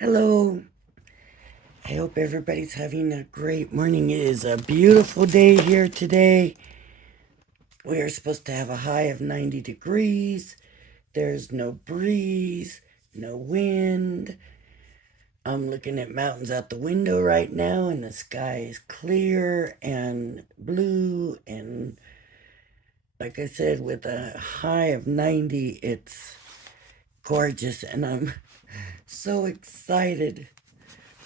Hello. I hope everybody's having a great morning. It is a beautiful day here today. We are supposed to have a high of 90 degrees. There's no breeze, no wind. I'm looking at mountains out the window right now, and the sky is clear and blue. And like I said, with a high of 90, it's gorgeous, and I'm so excited.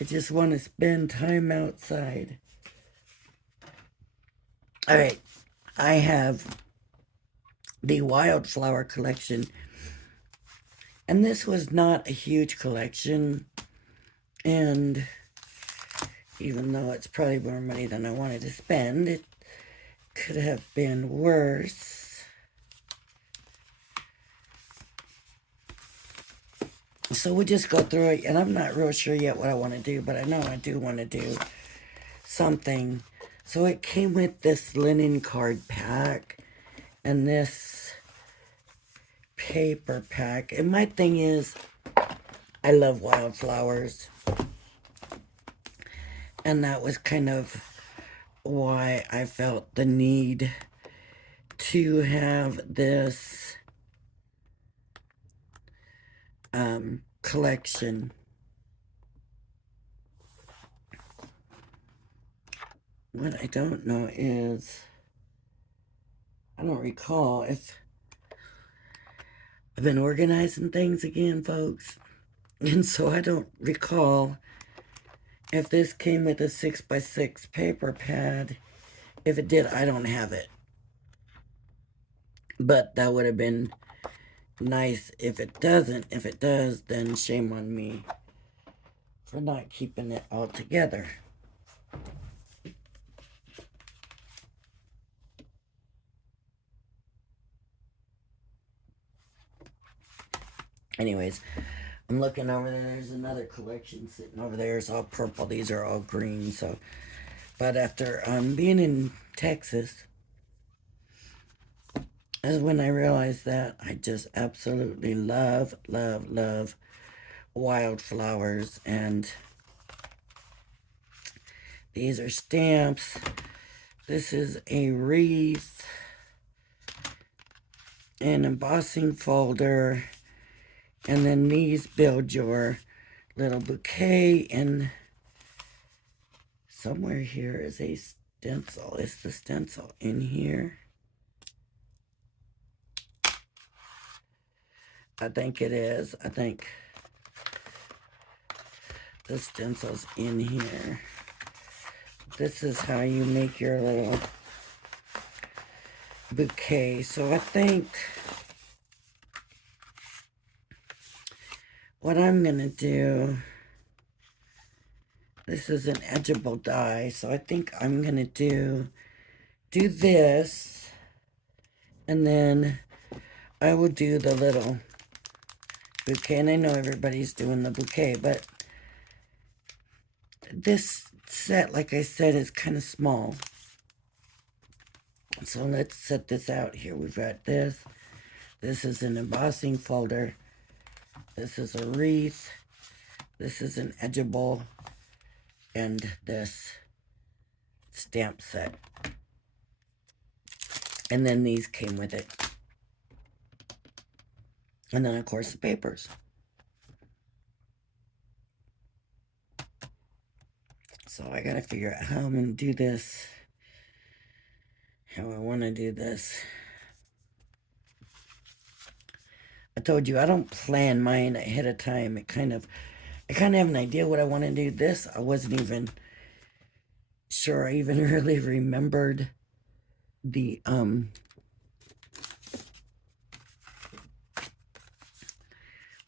I just want to spend time outside. All right, I have the Wildflower collection, and this was not a huge collection, and even though it's probably more money than I wanted to spend, it could have been worse. So we'll just go through it, and I'm not real sure yet what I want to do, but I know I do want to do something. So it came with this linen card pack and this paper pack. And my thing is, I love wildflowers. And that was kind of why I felt the need to have this collection. What I don't know is, I don't recall if I've been organizing things again, folks. And so I don't recall if this came with a 6x6 paper pad. If it did, I don't have it. But that would have been nice if it doesn't. If it does, then shame on me for not keeping it all together. Anyways, I'm looking over there. There's another collection sitting over there. It's all purple. These are all green. So, but after being in Texas, is when I realized that I just absolutely love, love, love wildflowers. And these are stamps. This is a wreath, an embossing folder, and then these build your little bouquet. And somewhere here is a stencil. Is the stencil in here? I think it is. I think the stencil's in here. This is how you make your little bouquet. So I think what I'm going to do, this is an edgeable die, so I think I'm going to do this, and then I will do the little bouquet. And I know everybody's doing the bouquet, but this set, like I said, is kind of small. So let's set this out here. We've got this. This is an embossing folder. This is a wreath. This is an edgeable. And this stamp set. And then these came with it. And then, of course, the papers. So I gotta figure out how I'm gonna do this. How I wanna do this. I told you I don't plan mine ahead of time. I kind of have an idea what I want to do. This, I wasn't even sure I even really remembered the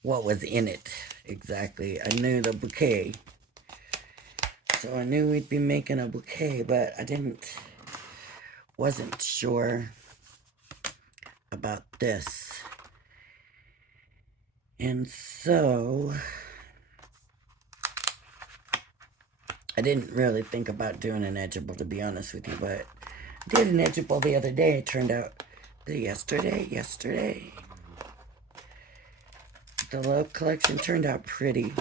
what was in it exactly. I knew the bouquet. So I knew we'd be making a bouquet, but I wasn't sure about this. And so I didn't really think about doing an edgeable, to be honest with you, but I did an edgeable the other day. It turned out yesterday. The love collection turned out pretty.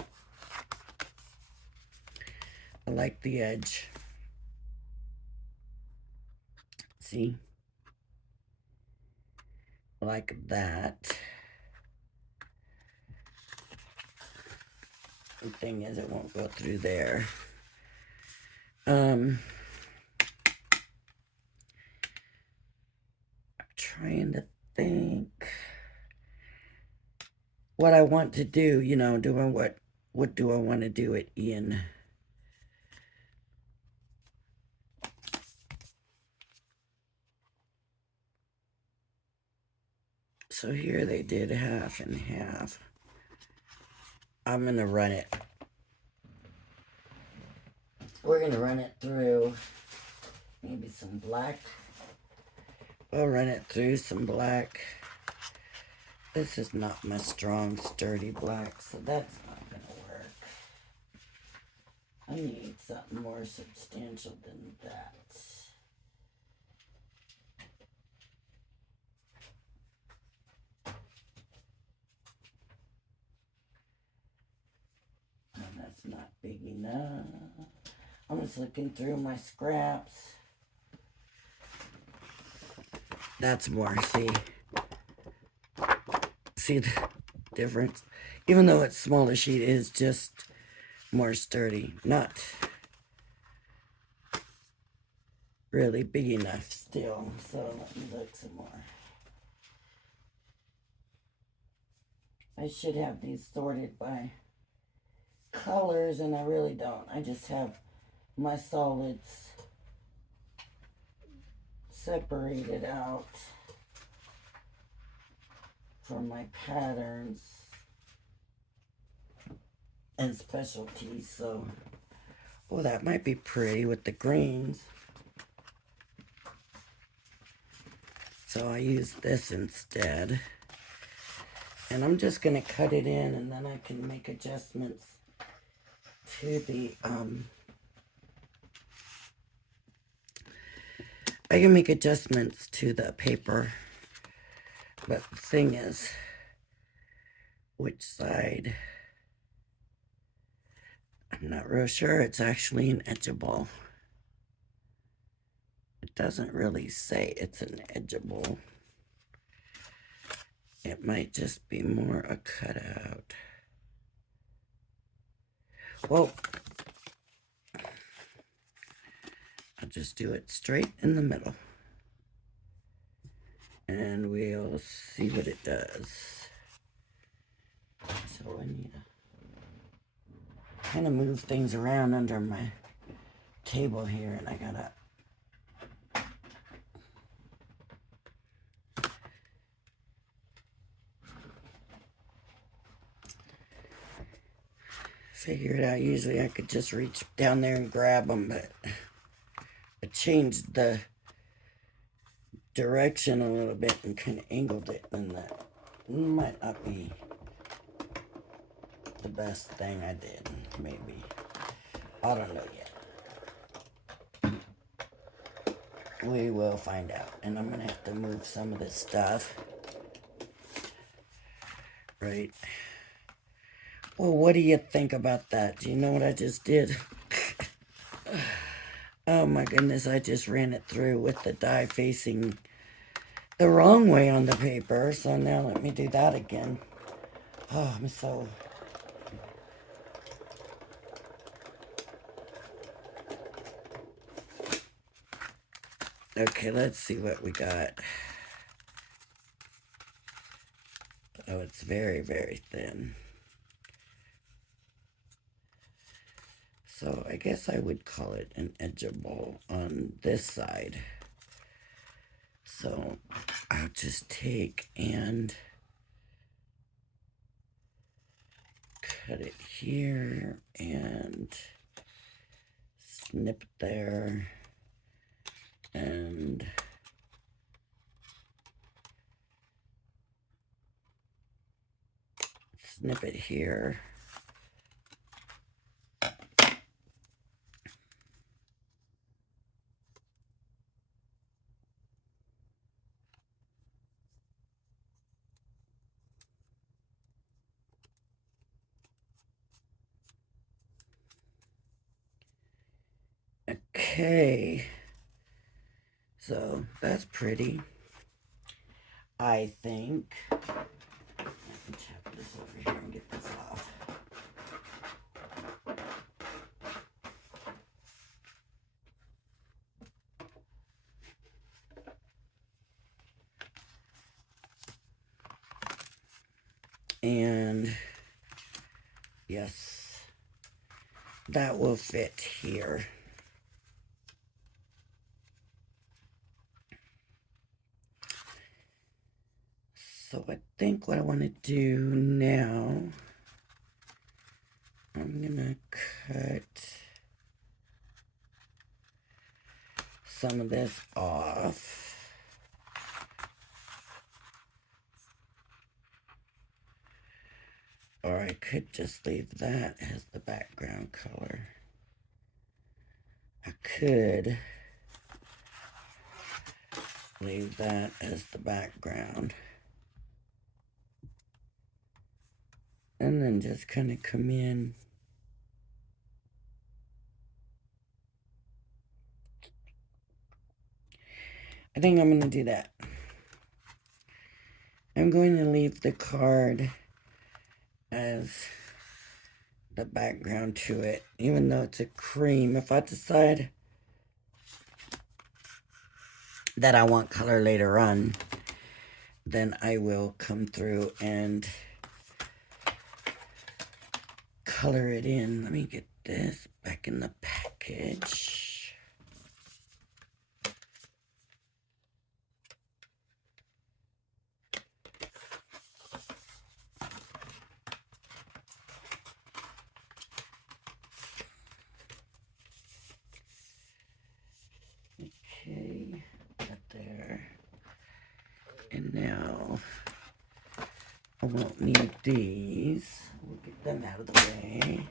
I like the edge. See? Like that. The thing is, it won't go through there. I'm trying to think what I want to do, you know, what do I want to do it in? So here they did half and half. I'm gonna run it. We're gonna run it through maybe some black. We'll run it through some black. This is not my strong, sturdy black, so that's not gonna work. I need something more substantial than that. And that's not big enough. I'm just looking through my scraps. That's more, see? See the difference? Even though it's smaller sheet, it is just more sturdy. Not really big enough still. So let me look some more. I should have these sorted by colors, and I really don't. I just have my solids separated out from my patterns and specialties. So, oh, that might be pretty with the greens. So I use this instead. And I'm just going to cut it in, and then I can make adjustments to the, I can make adjustments to the paper. But the thing is, which side? I'm not real sure it's actually an edgeable. It doesn't really say it's an edgeable. It might just be more a cutout. Well, I'll just do it straight in the middle. And we'll see what it does. So I need to kind of move things around under my table here, and I gotta figure it out. Usually I could just reach down there and grab them, but I changed the direction a little bit and kind of angled it, and that might not be the best thing I did. Maybe. I don't know yet. We will find out. And I'm going to have to move some of this stuff. Right. Well, what do you think about that? Do you know what I just did? Oh my goodness, I just ran it through with the die facing the wrong way on the paper. So now let me do that again. Oh, I'm so... Okay, let's see what we got. Oh, it's very, very thin. So I guess I would call it an edgeable on this side. So I'll just take and cut it here and snip there and snip it here. Okay. So that's pretty. I think. Let me tap this over here and get this off. And yes, that will fit here. So I think what I want to do now, I'm gonna cut some of this off. Or I could just leave that as the background color. I could leave that as the background. And then just kind of come in. I think I'm going to do that. I'm going to leave the card as the background to it, even though it's a cream. If I decide that I want color later on, then I will come through and color it in. Let me get this back in the package. Okay, got there. And now I won't need these. We'll get them out of the way.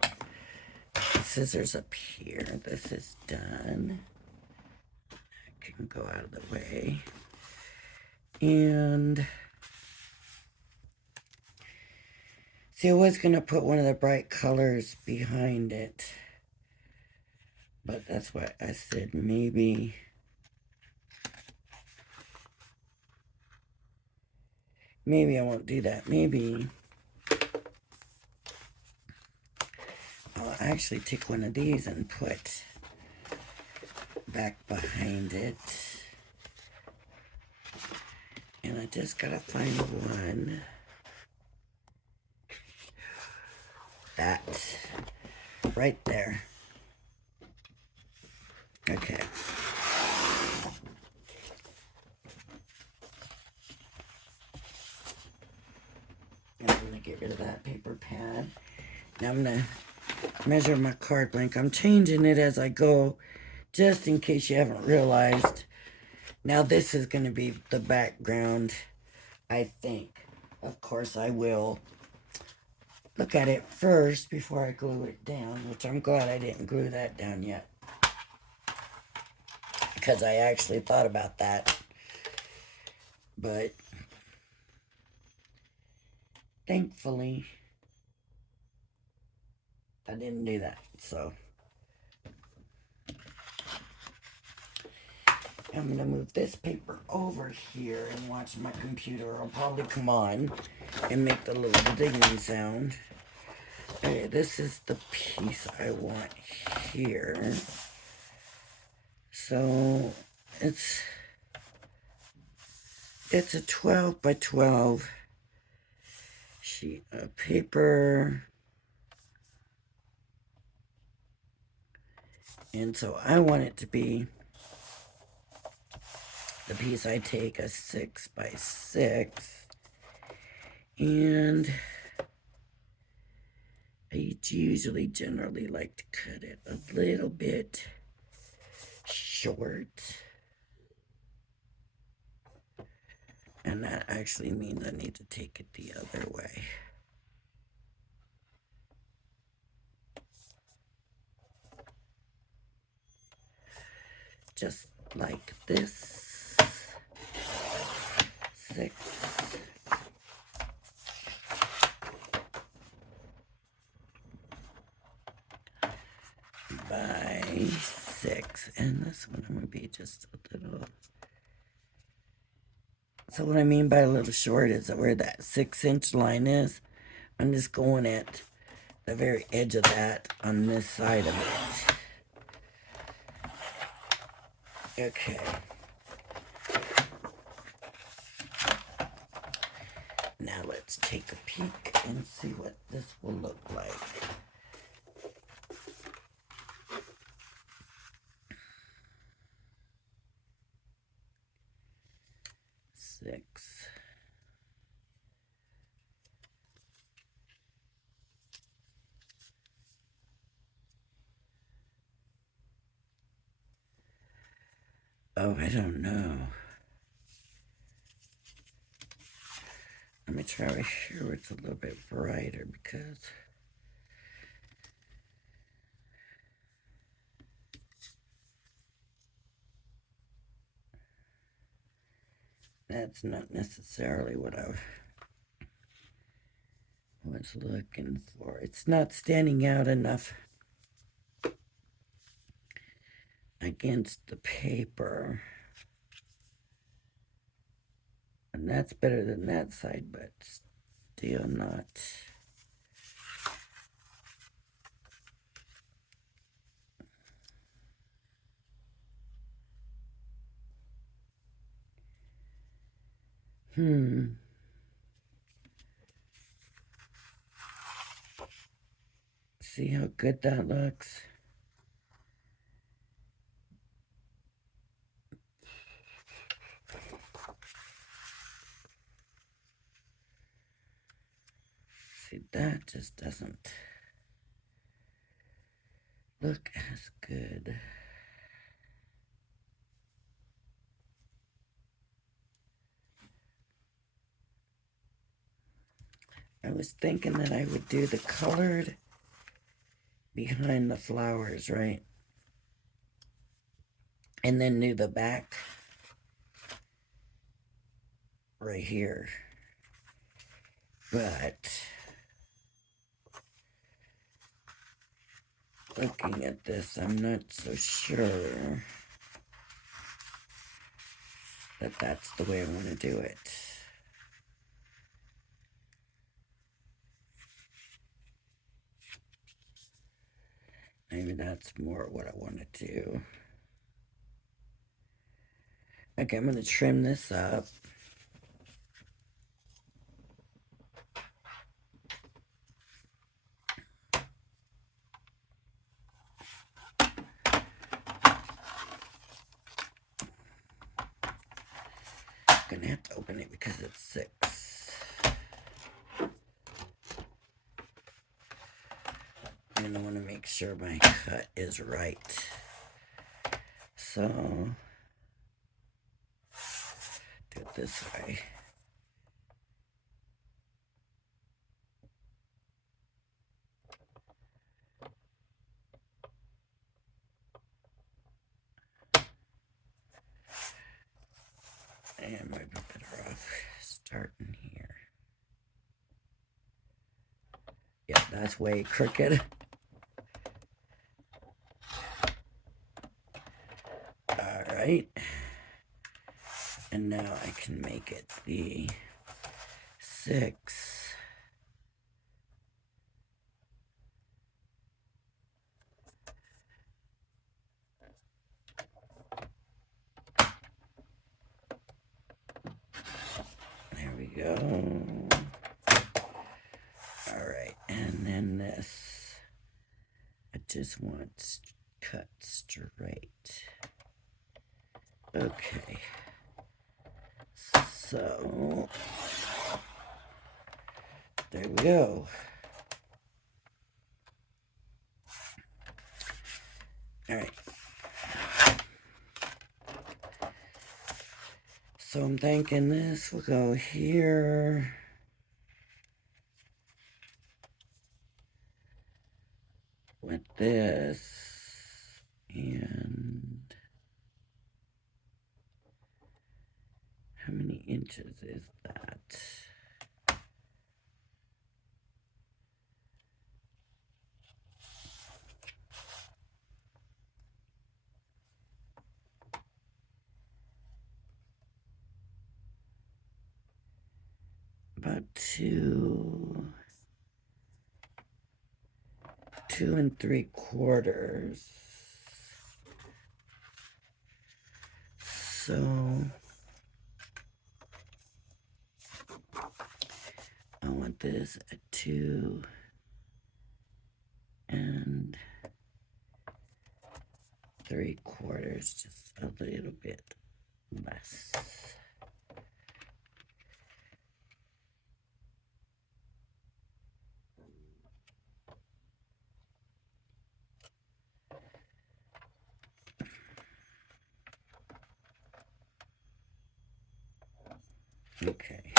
Scissors up here. This is done. I can go out of the way. And see, I was going to put one of the bright colors behind it. But that's why I said maybe I won't do that. Maybe I'll actually take one of these and put back behind it. And I just gotta find one. That right there. Okay. And I'm gonna get rid of that paper pad. Now I'm gonna measure my card blank. I'm changing it as I go, just in case you haven't realized. Now this is gonna be the background, I think. Of course I will look at it first before I glue it down, which I'm glad I didn't glue that down yet, because I actually thought about that, but thankfully I didn't do that. So I'm gonna move this paper over here and watch my computer. I'll probably come on and make the little dinging sound. Okay, this is the piece I want here. So it's a 12 by 12 sheet of paper. And so I want it to be the piece I take, a 6 by 6. And I usually generally like to cut it a little bit short. And that actually means I need to take it the other way. Just like this. 6 by 6. And this one I'm going to be just a little... So what I mean by a little short is that where that 6-inch line is, I'm just going at the very edge of that on this side of it. Okay. Now let's take a peek and see what this will look like. Six. Oh, I don't know. Let me try right here where it's a little bit brighter because that's not necessarily what I was looking for. It's not standing out enough against the paper. And that's better than that side, but still not. See how good that looks? See, that just doesn't look as good. I was thinking that I would do the colored behind the flowers, right? And then do the back right here. But looking at this, I'm not so sure that that's the way I want to do it. Maybe that's more what I want to do. Okay, I'm going to trim this up. I'm going to have to open it because it's 6. And I want to make sure my cut is right. So, do it this way. And might be better off starting here. Yeah, that's way crooked. Alright. And now I can make it the 6. There we go. Alright, and then this, I just want cut straight. Okay. So, there we go. Alright. So I'm thinking this will go here. With this. And how many inches is that? 2 3/4. So I want this at 2 3/4, just a little bit less. Okay.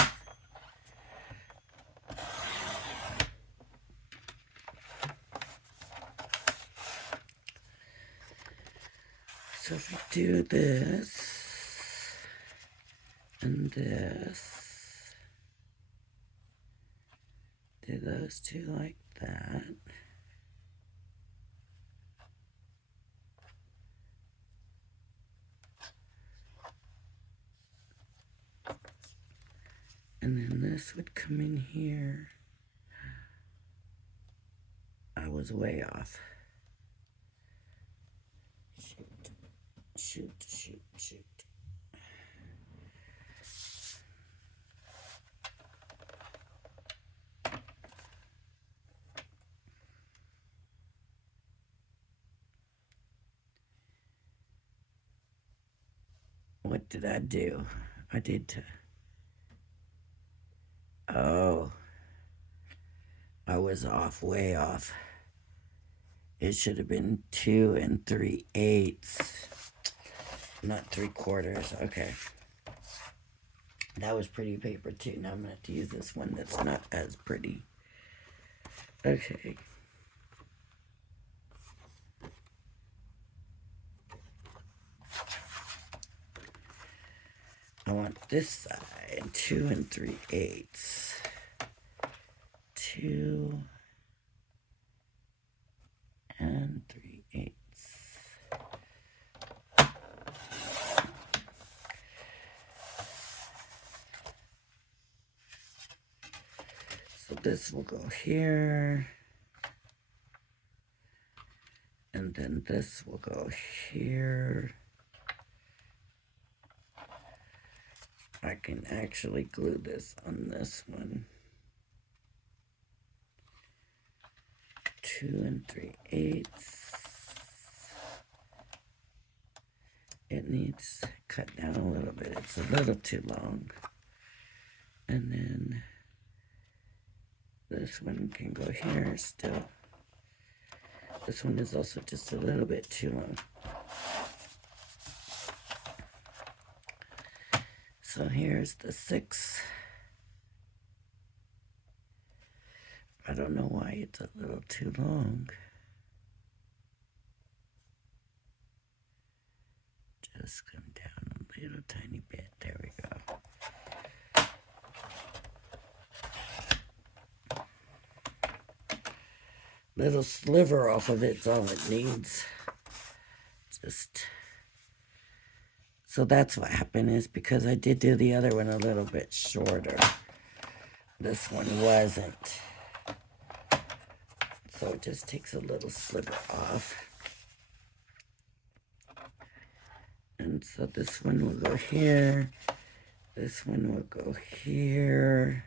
So if we do this and this, do those two like that. And then this would come in here. I was way off. Shoot. What did I do? Oh, I was off, way off. It should have been 2 3/8, not 3/4. Okay. That was pretty paper too. Now I'm gonna have to use this one that's not as pretty. Okay. I want this side 2 3/8. 2 3/8. So this will go here. And then this will go here. I can actually glue this on this one. 2 3/8. It needs cut down a little bit. It's a little too long. And then this one can go here still. This one is also just a little bit too long. So here's the 6. I don't know why it's a little too long. Just come down a little tiny bit. There we go. Little sliver off of it's all it needs. So that's what happened, is because I did do the other one a little bit shorter. This one wasn't. So it just takes a little sliver off. And so this one will go here. This one will go here.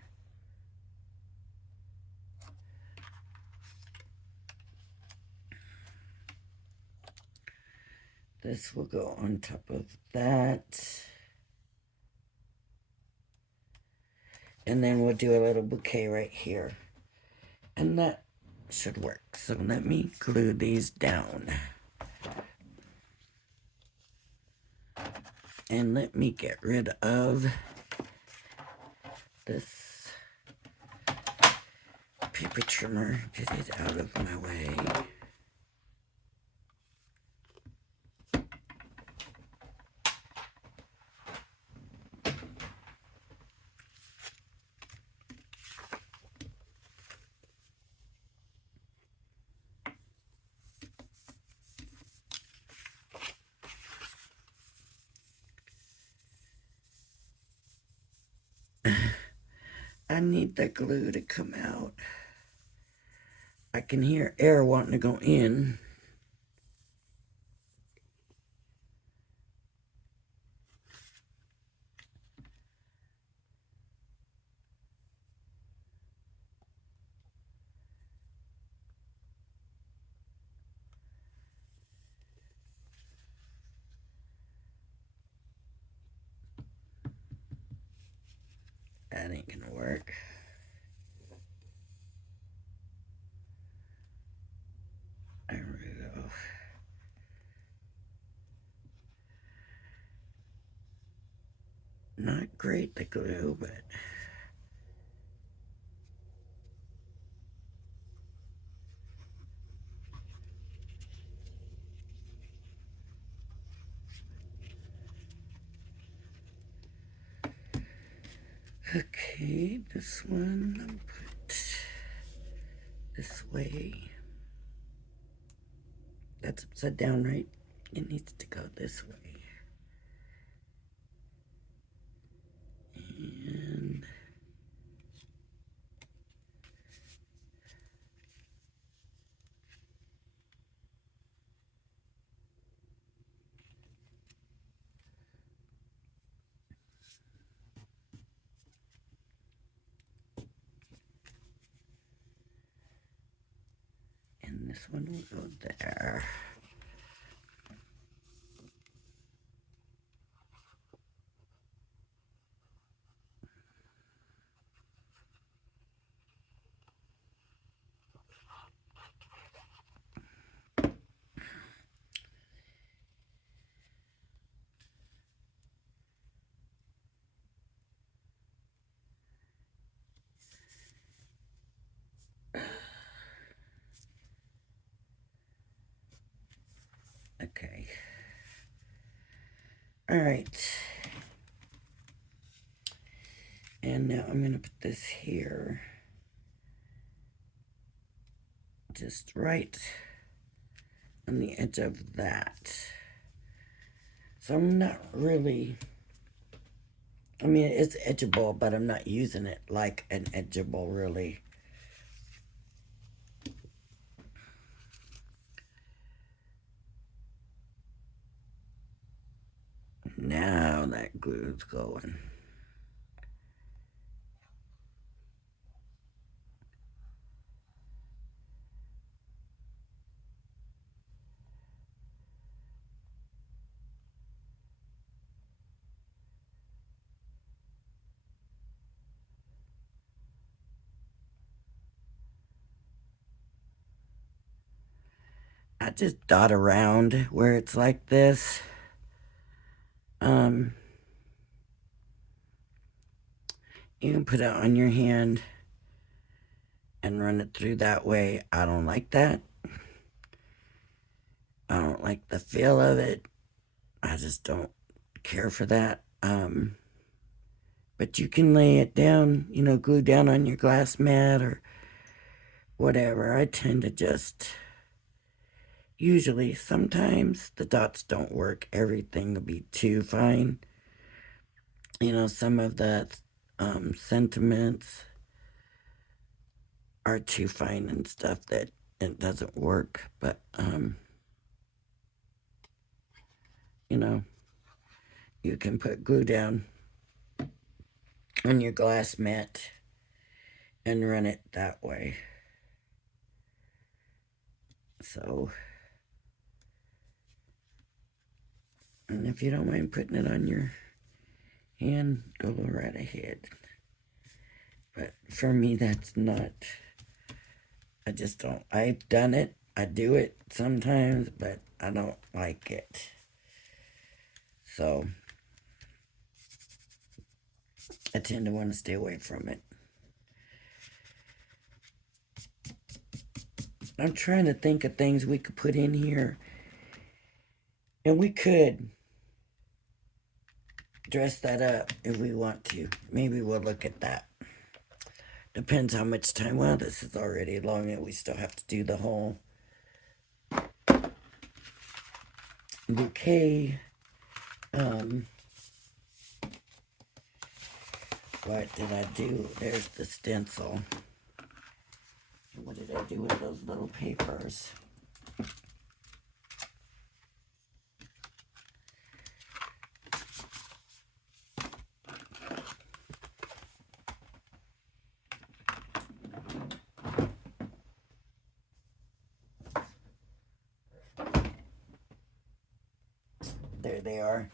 This will go on top of that. And then we'll do a little bouquet right here. And that should work. So let me glue these down. And let me get rid of this paper trimmer. Get it out of my way. I need the glue to come out. I can hear air wanting to go in. That ain't gonna work. There we go. Not great, the glue, but... Okay, this one I'll put this way. That's upside down, right? It needs to go this way. And this one will go there. Okay. All right. And now I'm going to put this here. Just right on the edge of that. So I'm not really, I mean, it's edgeable, but I'm not using it like an edgeable, really. Now that glue's going. I just dot around where it's like this. You can put it on your hand and run it through that way. I don't like that. I don't like the feel of it. I just don't care for that. But you can lay it down, you know, glue down on your glass mat or whatever. I tend to just, usually, sometimes the dots don't work. Everything will be too fine. You know, some of the sentiments are too fine and stuff that it doesn't work. But, you know, you can put glue down on your glass mat and run it that way. So, and if you don't mind putting it on your hand, go right ahead. But for me, that's not, I just don't, I've done it, I do it sometimes, but I don't like it. So, I tend to want to stay away from it. I'm trying to think of things we could put in here. And we could dress that up if we want to. Maybe we'll look at that. Depends how much time. Well, this is already long and we still have to do the whole bouquet What did I do? There's the stencil. What did I do with those little papers? There they are.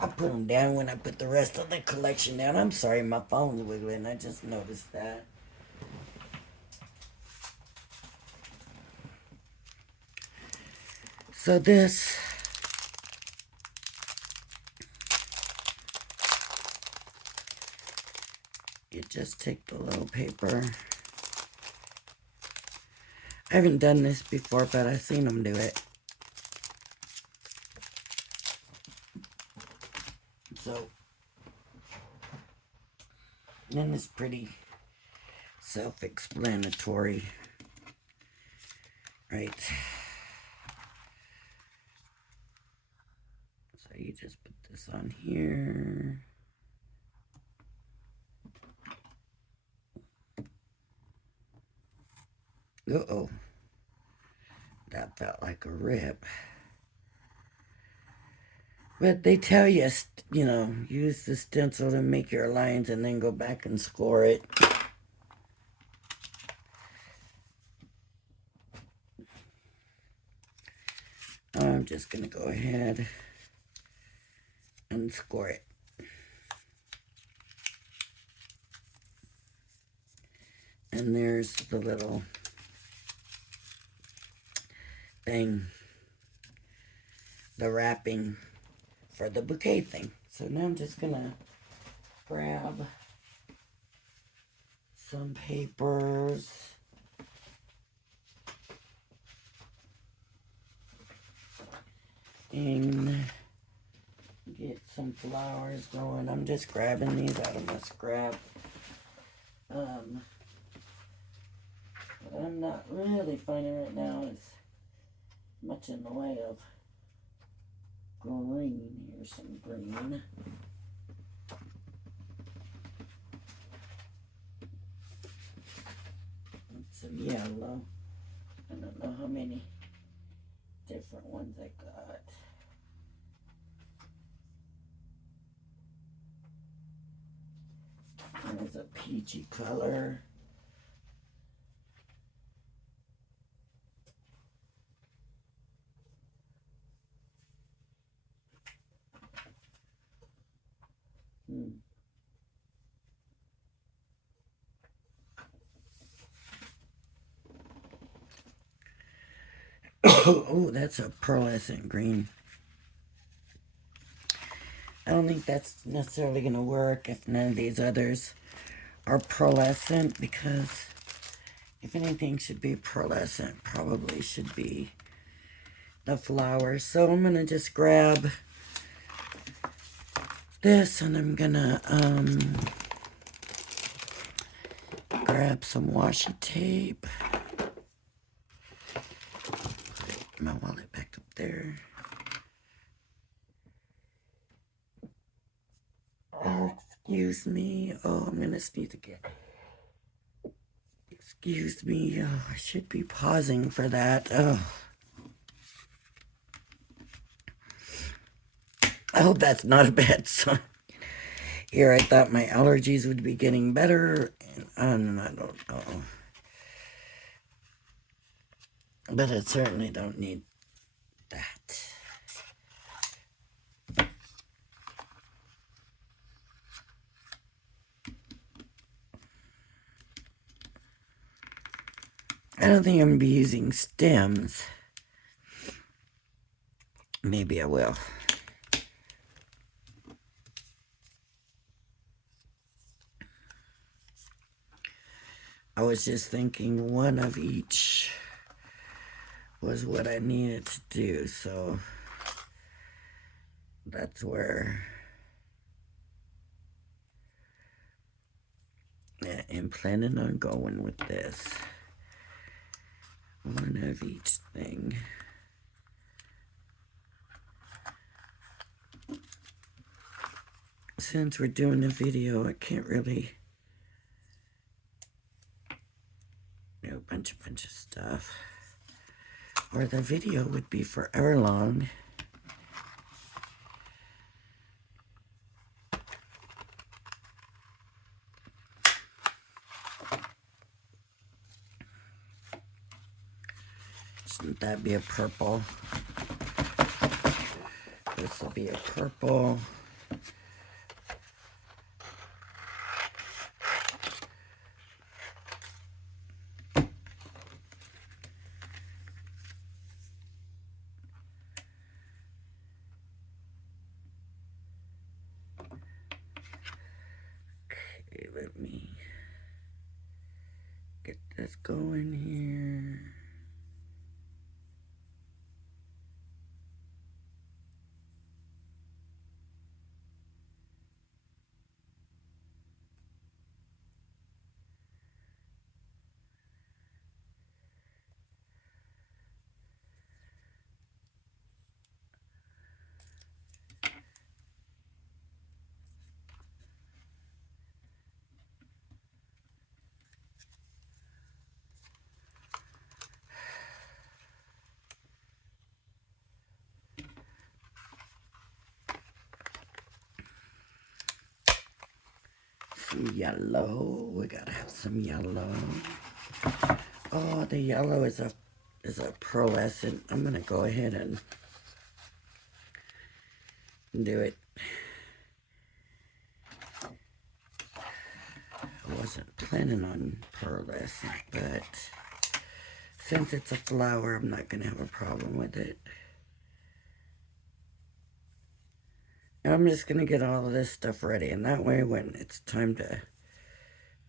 I put them down when I put the rest of the collection down. I'm sorry, my phone's wiggling. I just noticed that. So this, you just take the little paper. I haven't done this before, but I've seen them do it. So, then it's pretty self-explanatory, right? So you just put this on here. Uh-oh. That felt like a rip. But they tell you, you know, use the stencil to make your lines and then go back and score it. I'm just going to go ahead and score it. And there's the little thing, the wrapping for the bouquet thing. So now I'm just gonna grab some papers and get some flowers going. I'm just grabbing these out of my scrap. What I'm not really finding right now is much in the way of green. Here's some green. And some yellow. I don't know how many different ones I got. There's a peachy color. Oh, that's a pearlescent green. I don't think that's necessarily going to work if none of these others are pearlescent, because if anything should be pearlescent, probably should be the flower. So I'm going to just grab this and I'm going to grab some washi tape. Put my wallet back up there. Oh, excuse me. Oh, I'm going to sneeze again. Excuse me. Oh, I should be pausing for that. Oh. I hope that's not a bad sign. Here, I thought my allergies would be getting better, and I don't know. But I certainly don't need that. I don't think I'm going to be using stems. Maybe I will. I was just thinking one of each was what I needed to do, so that's where I'm planning on going with this. One of each thing. since we're doing a video, I can't really do a bunch of stuff. Or the video would be forever long. Shouldn't that be a purple? This will be a purple. Okay, let me get this going here. Some yellow. We gotta have some yellow. Oh, the yellow is a pearlescent. I'm gonna go ahead and do it. I wasn't planning on pearlescent, but since it's a flower, I'm not gonna have a problem with it. I'm just going to get all of this stuff ready, and that way when it's time to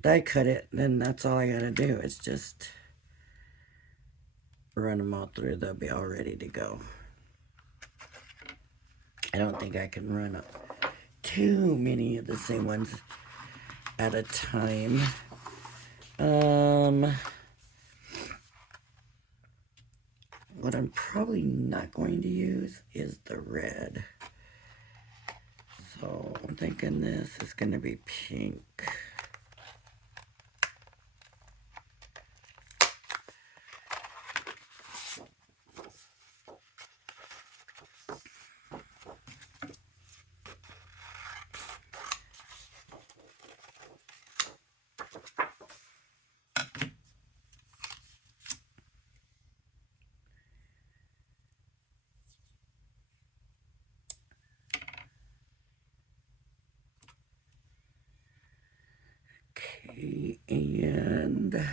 die cut it, then that's all I got to do is just run them all through. They'll be all ready to go. I don't think I can run up too many of the same ones at a time. What I'm probably not going to use is the red. So I'm thinking this is going to be pink. Okay, and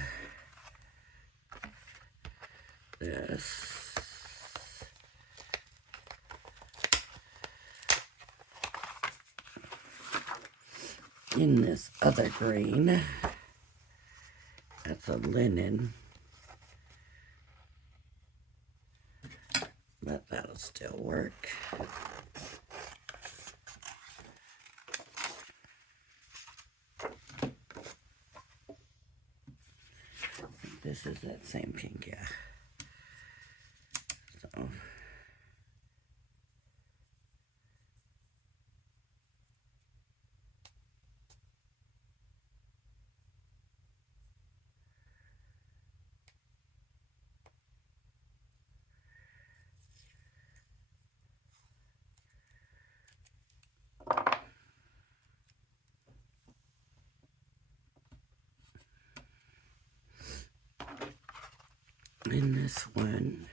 this. In this other green, that's a linen, but that'll still work. This is that same pink, yeah. So. In this one,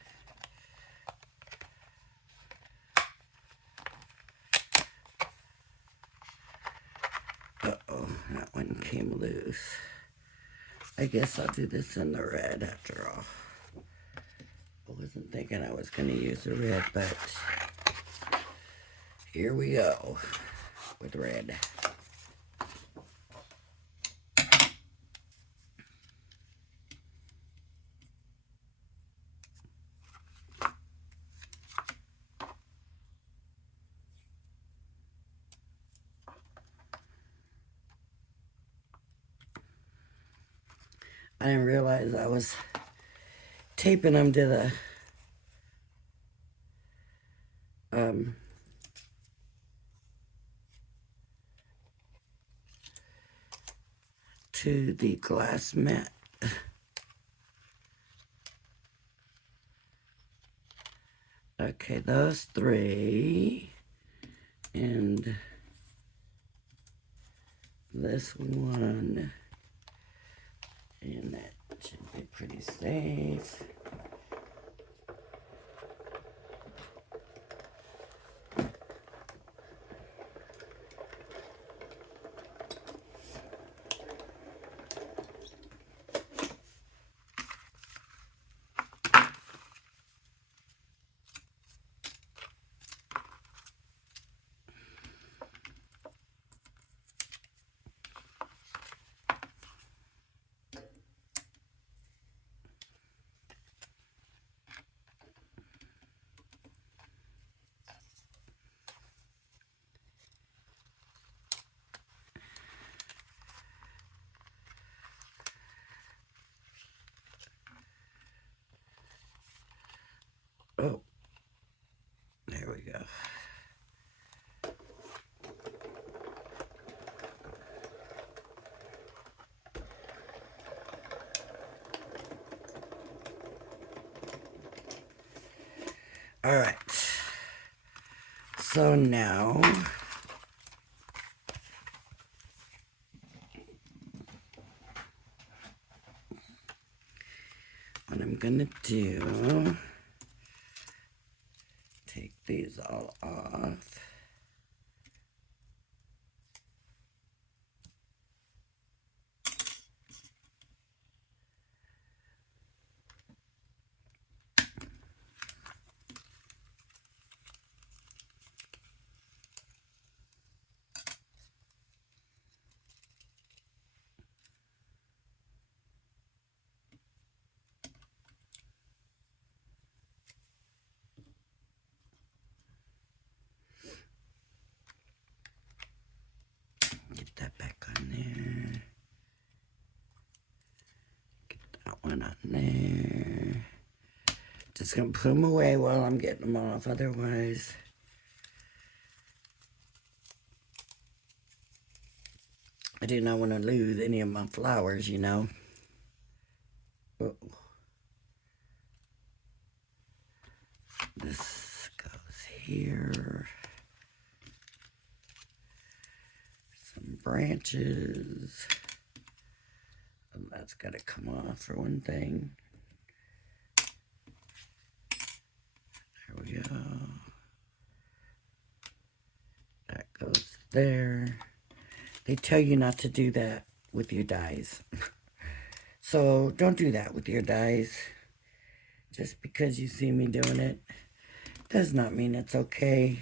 uh-oh, that one came loose. I guess I'll do this in the red after all. I wasn't thinking I was going to use the red, but here we go with red. I didn't realize I was taping them to the to the glass mat. Okay, those three. And this one. And that should be pretty safe. Oh, there we go. All right. So now what I'm gonna do, take these all off. Get that back on there. Get that one on there. Just gonna put them away while I'm getting them off, otherwise I do not want to lose any of my flowers, you know. Oh. This goes here. Some branches. And that's got to come off for one thing. There we go. That goes there. They tell you not to do that with your dies. So don't do that with your dies. Just because you see me doing it does not mean it's okay.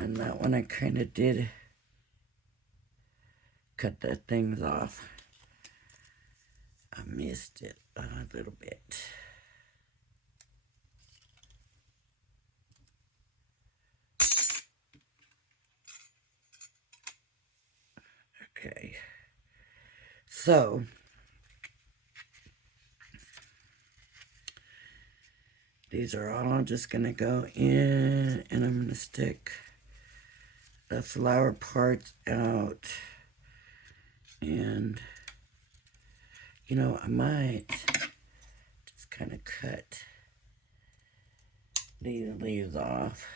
And that one I kind of did cut the things off. I missed it a little bit. Okay. So these are all just gonna go in, and I'm gonna stick the flower parts out. And you know, I might just kind of cut these leaves off.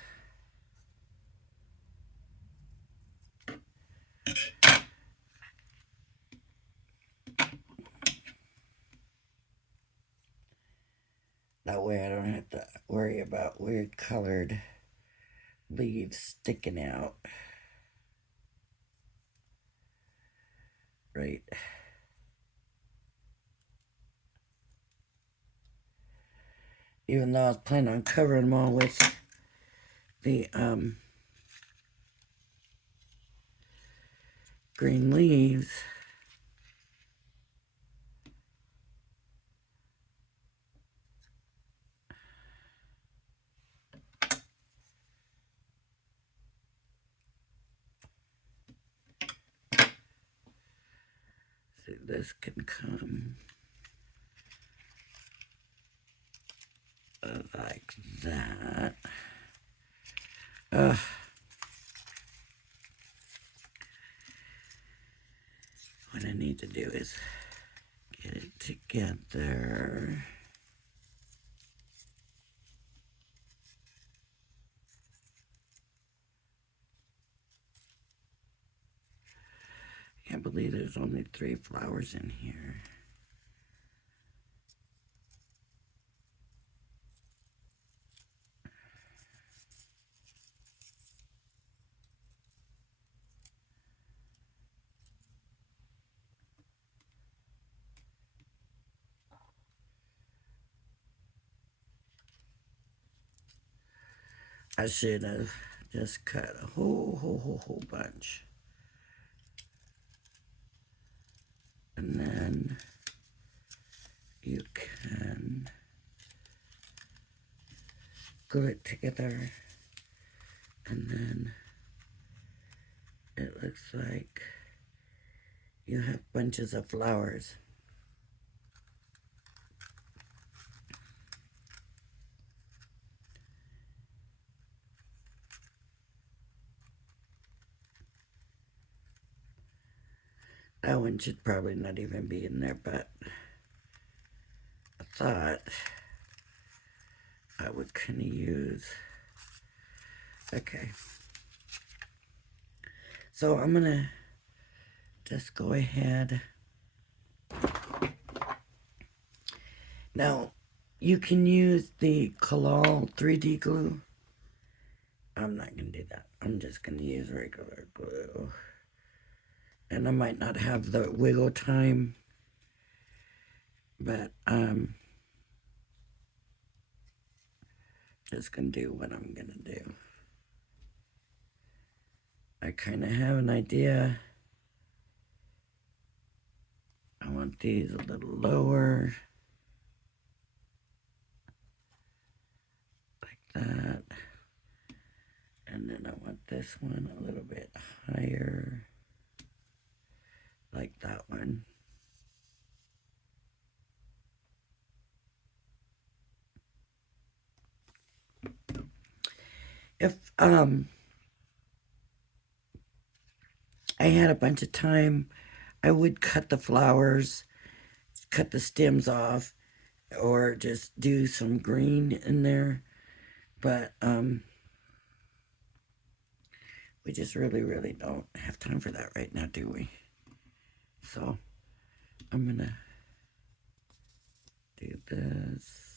That way I don't have to worry about weird colored leaves sticking out. Right. Even though I was planning on covering them all with the green leaves. See, this can come like that. What I need to do is get it together. I can't believe there's only 3 flowers in here. I should have just cut a whole bunch. And then you can glue it together, and then it looks like you have bunches of flowers. That one should probably not even be in there, but I thought I would kind of use. Okay. So I'm going to just go ahead. Now, you can use the Kalal 3D glue. I'm not going to do that. I'm just going to use regular glue. And I might not have the wiggle time, but just gonna do what I'm gonna do. I kind of have an idea. I want these a little lower, like that. And then I want this one a little bit higher, like that one. If I had a bunch of time, I would cut the flowers, cut the stems off, or just do some green in there. But we just really don't have time for that right now, do we? So I'm gonna do this.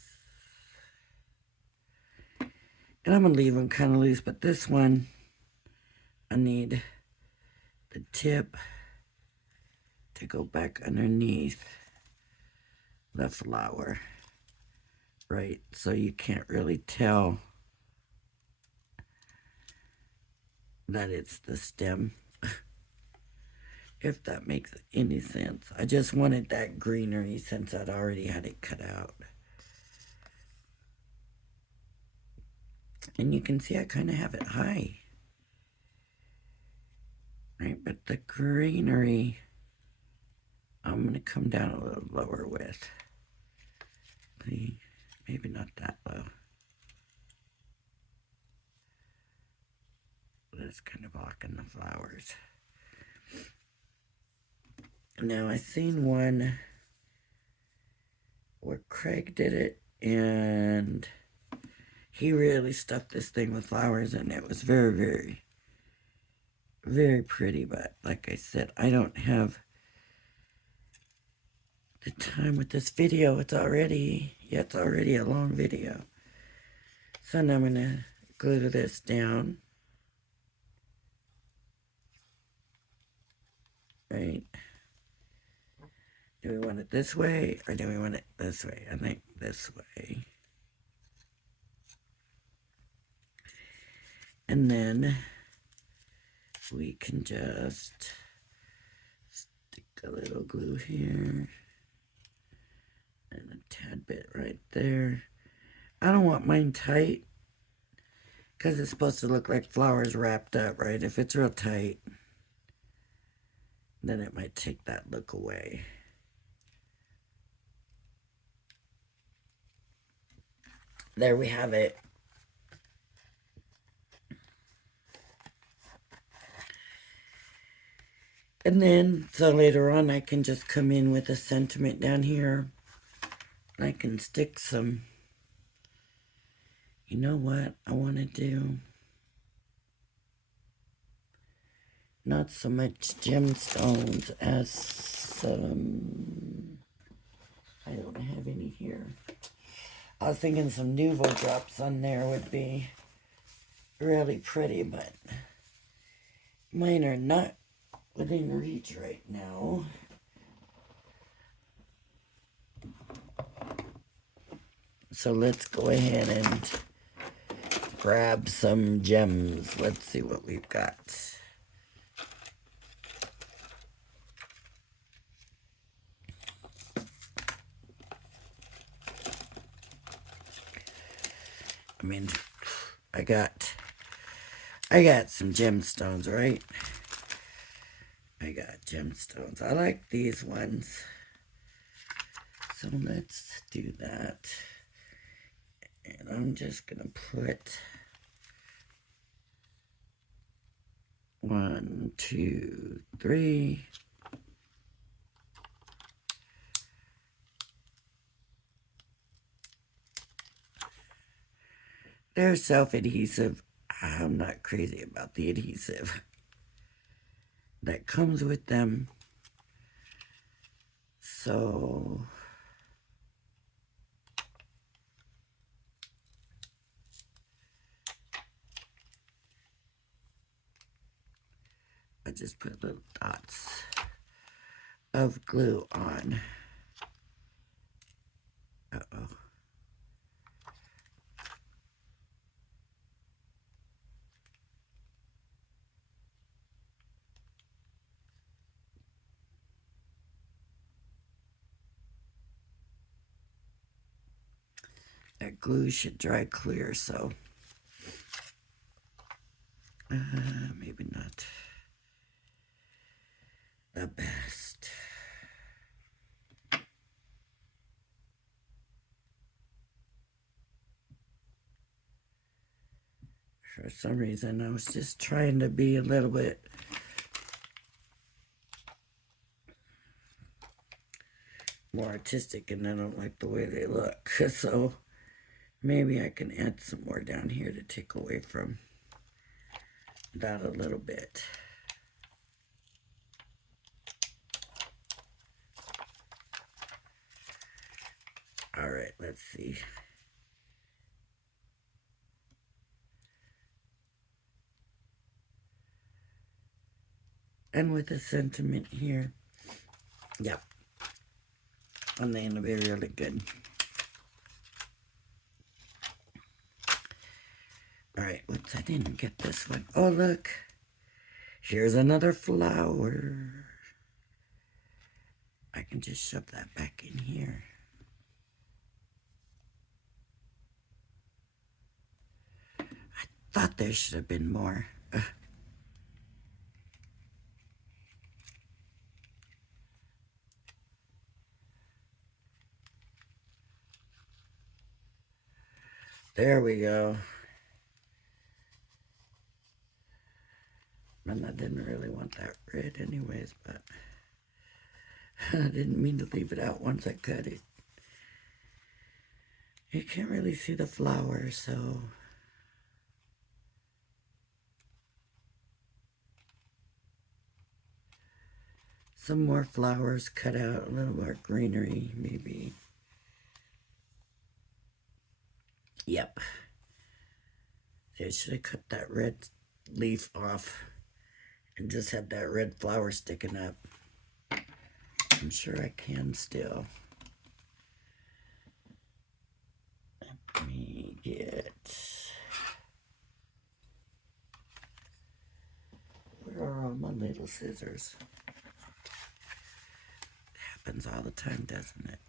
And I'm gonna leave them kind of loose, but this one, I need the tip to go back underneath the flower, right? So you can't really tell that it's the stem, if that makes any sense. I just wanted that greenery since I'd already had it cut out. And you can see I kind of have it high, right? But the greenery, I'm going to come down a little lower with. See, maybe not that low. That's kind of blocking the flowers. Now, I seen one where Craig did it, and he really stuffed this thing with flowers, and it was very pretty. But like I said, I don't have the time with this video. It's already a long video. So now I'm going to glue this down. Right. Do we want it this way, or do we want it this way? I think this way. And then we can just stick a little glue here and a tad bit right there. I don't want mine tight because it's supposed to look like flowers wrapped up, right? If it's real tight, then it might take that look away. there we have it. And then, so later on, I can just come in with a sentiment down here. I can stick some, you know what I want to do? Not so much gemstones as some, I don't have any here. I was thinking some Nouveau drops on there would be really pretty, but mine are not within reach right now. So let's go ahead and grab some gems. Let's see what we've got. I mean, I got some gemstones, right? I got gemstones. I like these ones. So let's do that. And I'm just gonna put 1, 2, 3. They're self-adhesive. I'm not crazy about the adhesive that comes with them. So I just put little dots of glue on. Uh-oh. That glue should dry clear, so maybe not the best. For some reason, I was just trying to be a little bit more artistic, and I don't like the way they look. So maybe I can add some more down here to take away from that a little bit. All right, let's see. And with the sentiment here, yep, and then it'll be really good. All right, whoops, I didn't get this one. Oh, look, here's another flower. I can just shove that back in here. I thought there should have been more. There we go. And I didn't really want that red anyways, but I didn't mean to leave it out once I cut it. You can't really see the flower, so some more flowers cut out, a little more greenery maybe. Yep. I should have cut that red leaf off and just had that red flower sticking up. I'm sure I can still. Let me get... Where are all my little scissors? It happens all the time, doesn't it?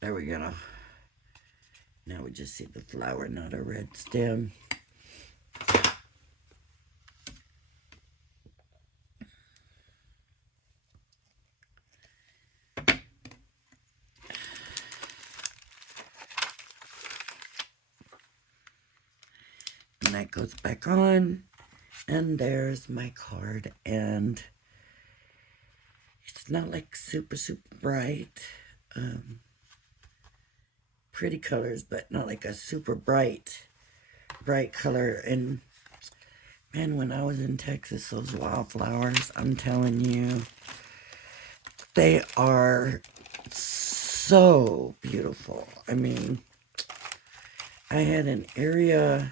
There we go. Now we just see the flower, not a red stem. that goes back on. And there's my card. And it's not like super, super bright. Pretty colors, but not like a super bright color. And man, when I was in Texas, those wildflowers, I'm telling you, they are so beautiful. I mean, I had an area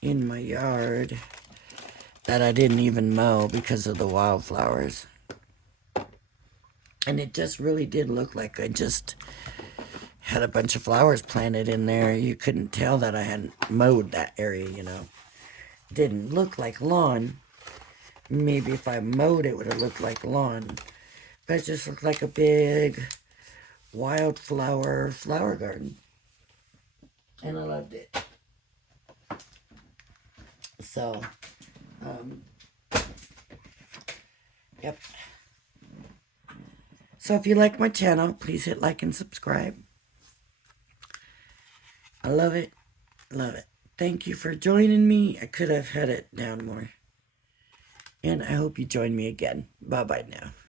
in my yard that I didn't even mow because of the wildflowers. And it just really did look like I just had a bunch of flowers planted in there. You couldn't tell that I hadn't mowed that area, you know. Didn't look like lawn. Maybe if I mowed it would have looked like lawn. But it just looked like a big wildflower flower garden. And I loved it. So, yep. So if you like my channel, please hit like and subscribe. I love it. Love it. Thank you for joining me. I could have had it down more. And I hope you join me again. Bye-bye now.